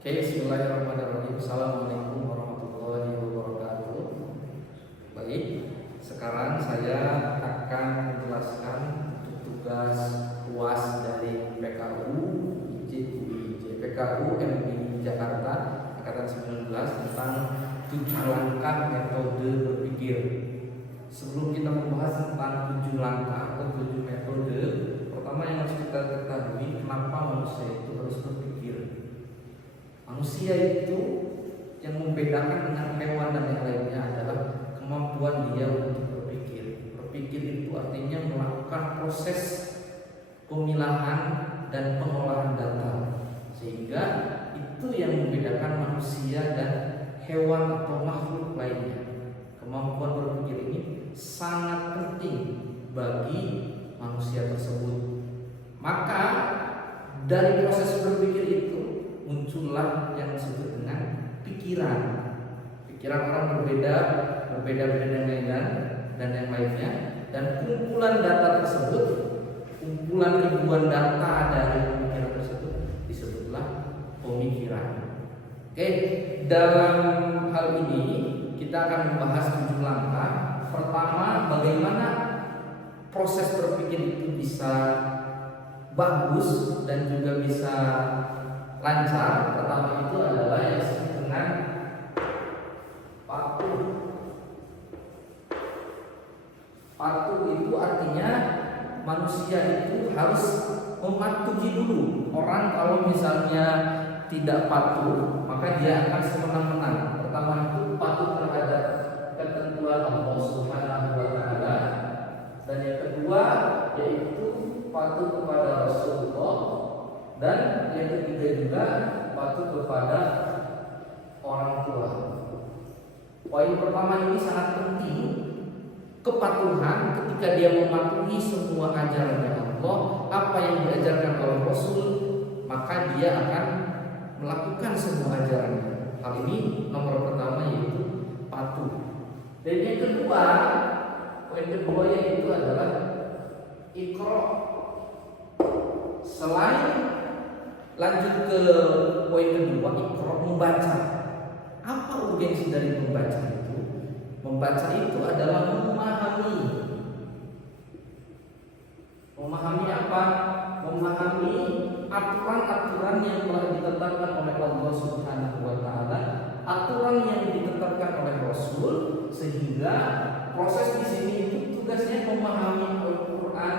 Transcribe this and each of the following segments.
Oke, bismillahirrahmanirrahim. Assalamualaikum warahmatullahi wabarakatuh. Baik, sekarang saya akan menjelaskan untuk tugas UAS dari PKU MUI Jakarta Angkatan 19 tentang 7 langkah metode berpikir. Sebelum kita membahas tentang 7 langkah atau 7 metode, pertama yang harus kita ketahui kenapa manusia itu harus berpikir. Manusia itu yang membedakan dengan hewan dan yang lainnya adalah kemampuan dia untuk berpikir. Berpikir itu artinya melakukan proses pemilahan dan pengolahan data, sehingga itu yang membedakan manusia dan hewan atau makhluk lainnya. Kemampuan berpikir ini sangat penting bagi manusia tersebut. Maka dari proses berpikir itu muncullah yang disebut dengan pikiran. Pikiran orang berbeda-beda dan yang lainnya. Dan kumpulan data tersebut, kumpulan ribuan data dari pemikiran tersebut disebutlah pemikiran. Oke, dalam hal ini kita akan membahas 7 langkah. Pertama, bagaimana proses berpikir itu bisa bagus dan juga bisa lancar. Pertama itu adalah yang disebut dengan patuh. Patuh itu artinya manusia itu harus mematuhi dulu. Orang kalau misalnya tidak patuh, maka dia akan semena-mena. Pertama itu patuh terhadap ketentuan Allah Subhanahu wa taala, dan yang kedua yaitu patuh kepada Rasulullah, dan yang ketiga juga patuh kepada orang tua. Poin pertama ini sangat penting, kepatuhan ketika dia mematuhi semua ajarannya Allah, apa yang diajarkan oleh Rasul, maka dia akan melakukan semua ajarannya. Hal ini nomor pertama yaitu patuh. Dan yang kedua, poin kedua yaitu adalah iqra. Selain lanjut ke poin kedua, iqra, membaca. Apa urgensi dari membaca itu? Membaca itu adalah memahami. Memahami apa? Memahami aturan-aturan yang telah ditetapkan oleh Allah Subhanahu wa taala, aturan yang ditetapkan oleh Rasul, sehingga proses di sini itu tugasnya memahami Al-Qur'an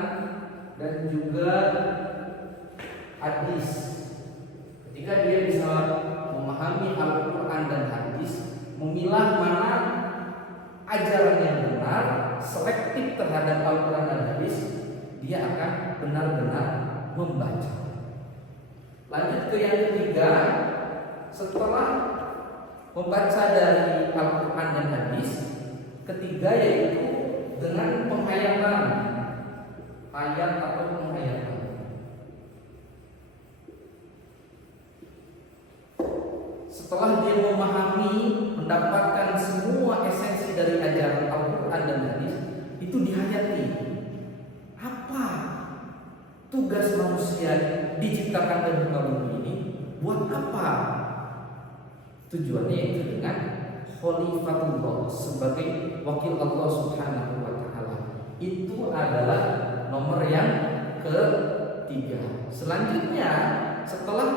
dan juga hadis. Ketika dia bisa memahami Al-Quran dan hadis, memilah mana ajaran yang benar, selektif terhadap Al-Quran dan hadis, dia akan benar-benar membaca. Lanjut ke yang ketiga, setelah membaca dari Al-Quran dan hadis, ketiga yaitu dengan penghayatan, ayat atau penghayatan. Setelah dia memahami, mendapatkan semua esensi dari ajaran Al-Quran dan hadis, itu dihayati. Apa tugas manusia diciptakan di muka bumi ini? Buat apa? Tujuannya itu dengan khalifatullah, sebagai wakil Allah Subhanahu wa taala. Itu adalah nomor yang ketiga. Selanjutnya, setelah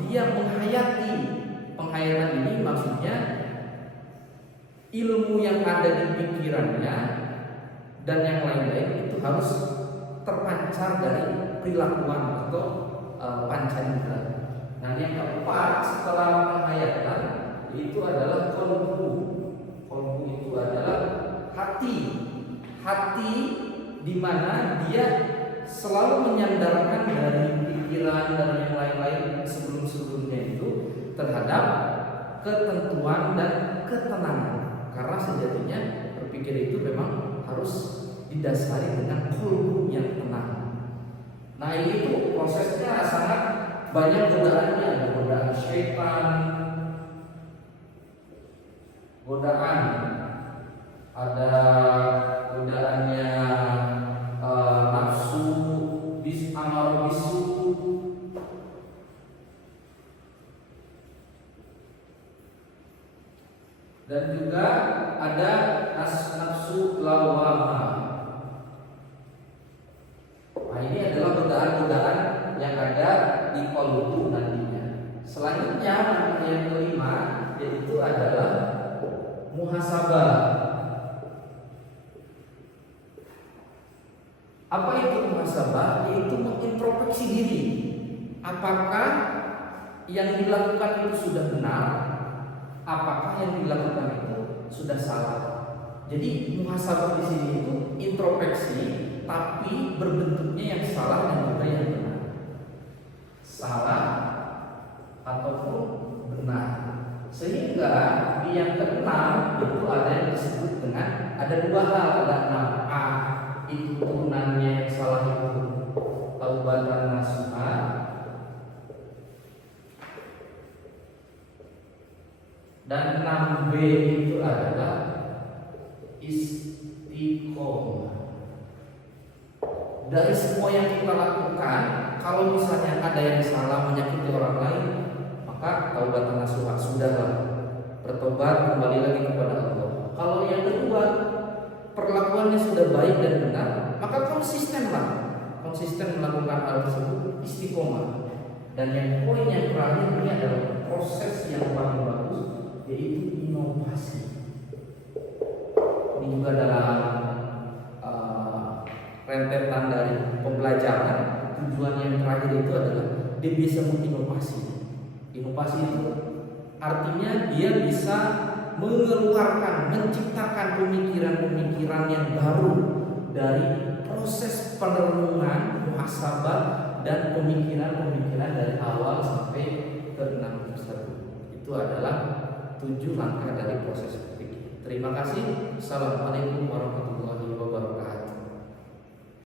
dia menghayati, penghayatan ini maksudnya ilmu yang ada di pikirannya dan yang lain-lain itu harus terpancar dari perilakuan atau panca indera. Nah, yang keempat setelah penghayatan itu adalah qalbu. Qalbu itu adalah hati. Hati di mana dia selalu menyandarkan dari pikiran dan yang lain-lain sebelum-sebelumnya itu terhadap ketentuan dan ketenangan. Karena sejatinya berpikir itu memang harus didasari dengan qalbu yang tenang. Nah, ini tuh prosesnya sangat banyak godaannya, ada godaan syaitan, godaan, ada godaannya nafsu, amar bisu, Dan juga ada nafsu lawamah. Nah, ini adalah godaan-godaan yang ada di qalbu nantinya. Selanjutnya yang kelima yaitu adalah muhasabah. Apa itu muhasabah? Yaitu mengintrospeksi diri. Apakah yang dilakukan itu sudah benar? Apakah yang dilakukan itu sudah salah? Jadi muhasabah di sini itu introspeksi, tapi berbentuknya yang salah dan juga yang benar. Salah ataupun benar. Sehingga yang keenam itu ada yang disebut dengan ada dua hal, ada 6A. Itu turunannya yang salah itu taubatan nasuha, dan 6B itu adalah istiqomah. Dari semua yang kita lakukan, kalau misalnya ada yang salah menyakiti orang lain, maka taubatan nasuha, sudahlah, bertobat kembali lagi kepada Allah. Kalau yang kedua, perlakuannya sudah baik dan benar, maka konsisten melakukan hal tersebut, istiqomah. Dan yang poin yang terakhir ini adalah proses yang paling bagus, yaitu inovasi. Ini juga dalam rentetan dari pembelajaran, tujuan yang terakhir itu adalah dia bisa menginovasi. Inovasi itu artinya dia bisa mengeluarkan, menciptakan pemikiran-pemikiran yang baru dari proses perenungan, muhasabah, dan pemikiran-pemikiran dari awal sampai ke 6 tersebut. Itu adalah 7 langkah dari proses berpikir. Terima kasih. Assalamualaikum warahmatullahi wabarakatuh.